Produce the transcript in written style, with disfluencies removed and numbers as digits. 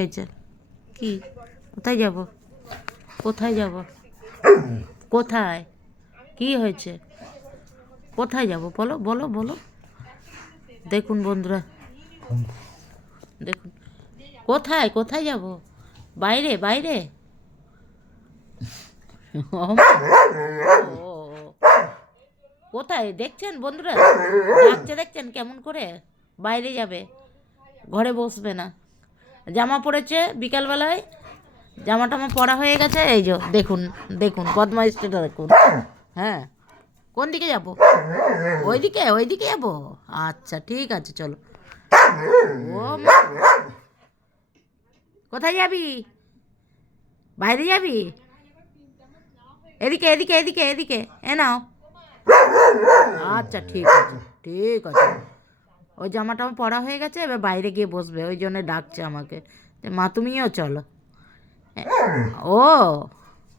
হয়েছে কি? কোথায় যাব? কোথায় যাব? কোথায়? কি হয়েছে? কোথায় যাব বলো বলো বলো। দেখুন বন্ধুরা, দেখুন কোথায় কোথায় যাব? বাইরে বাইরে? ও, কোথায় দেখছেন বন্ধুরা? ডাকছে দেখছেন কেমন করে? বাইরে যাবে, ঘরে বসবে না। জামা পরেছে বিকালবেলায়, জামা টামা পরা হয়ে গেছে। এই যে দেখুন, দেখুন বদমাইশটা দেখুন। হ্যাঁ, কোন দিকে যাব? ওইদিকে ওইদিকে যাব। আচ্ছা ঠিক আছে চলো। ও মা, কোথায় যাবি? বাইরে যাবি? এদিকে এদিকে এদিকে এদিকে, এ নাও। আচ্ছা ঠিক আছে, ঠিক আছে। ওই জামা টামা পরা হয়ে গেছে, এবার বাইরে গিয়ে বসবে, ওই জন্য ডাকছে আমাকে যে, মা তুমিও চলো। ও